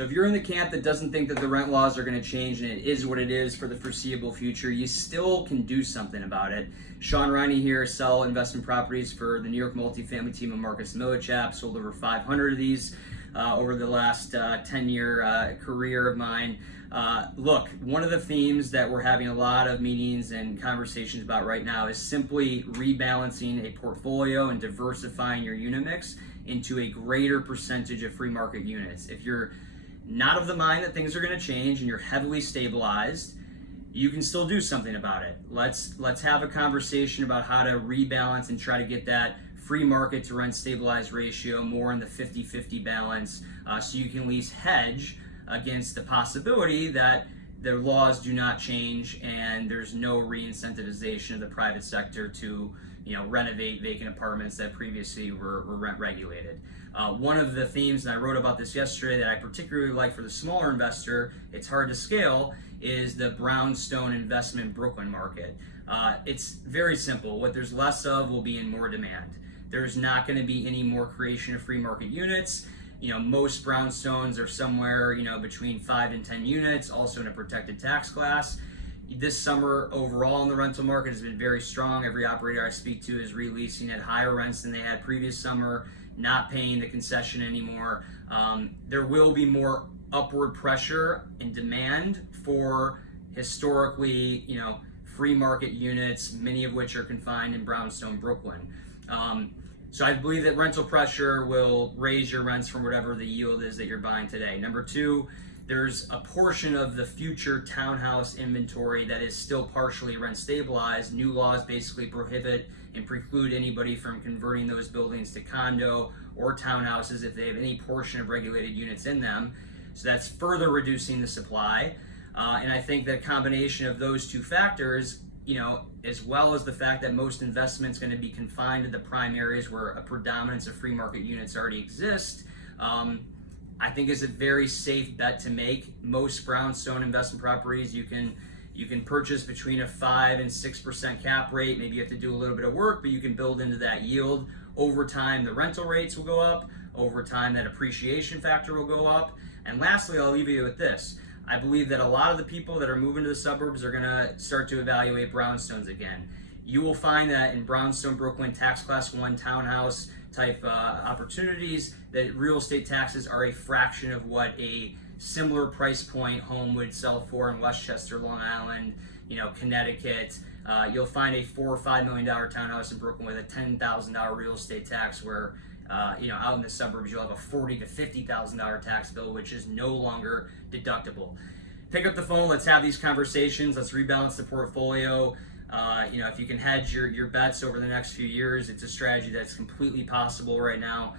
So if you're in the camp that doesn't think that the rent laws are going to change and it is what it is for the foreseeable future, you still can do something about it. Shaun Riney here, sell investment properties for the New York multifamily team of Marcus Millichap. Sold over 500 of these over the last 10-year career of mine. Look, one of the themes that we're having a lot of meetings and conversations about right now is simply rebalancing a portfolio and diversifying your unit mix into a greater percentage of free market units. If you're not of the mind that things are going to change and you're heavily stabilized, you can still do something about it. Let's have a conversation about how to rebalance and try to get that free market to rent stabilized ratio more in the 50-50 balance, so you can at least hedge against the possibility that the laws do not change and there's no re-incentivization of the private sector to renovate vacant apartments that previously were rent regulated. One of the themes, and I wrote about this yesterday, that I particularly like for the smaller investor, it's hard to scale, is the brownstone investment Brooklyn market. It's very simple. What there's less of will be in more demand. There's not going to be any more creation of free market units. Most brownstones are somewhere, between 5 and 10 units, also in a protected tax class. This summer overall in the rental market has been very strong. Every operator I speak to is releasing at higher rents than they had previous summer, not paying the concession anymore. There will be more upward pressure in demand for historically, free market units, many of which are confined in brownstone Brooklyn. So I believe that rental pressure will raise your rents from whatever the yield is that you're buying today. Number two, there's a portion of the future townhouse inventory that is still partially rent stabilized. New laws basically prohibit and preclude anybody from converting those buildings to condo or townhouses if they have any portion of regulated units in them. So that's further reducing the supply. And I think that combination of those two factors, as well as the fact that most investment's going to be confined to the prime areas where a predominance of free market units already exist, I think is a very safe bet to make. Most brownstone investment properties you can purchase between a 5 and 6% cap rate. Maybe you have to do a little bit of work, but you can build into that yield. Over time, the rental rates will go up. Over time, that appreciation factor will go up. And lastly, I'll leave you with this. I believe that a lot of the people that are moving to the suburbs are going to start to evaluate brownstones again. You will find that in brownstone Brooklyn tax class 1 townhouse type opportunities, that real estate taxes are a fraction of what a similar price point home would sell for in Westchester, Long Island, Connecticut. You'll find a $4 or $5 million townhouse in Brooklyn with a $10,000 real estate tax, where out in the suburbs you'll have a $40,000 to $50,000 tax bill, which is no longer deductible. Pick up the phone. Let's have these conversations. Let's rebalance the portfolio. If you can hedge your bets over the next few years, it's a strategy that's completely possible right now.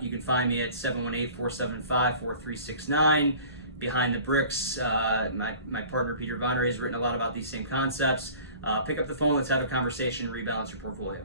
You can find me at 718-475-4369. Behind the Bricks, my partner Peter Vonderey has written a lot about these same concepts. Pick up the phone. Let's have a conversation and rebalance your portfolio.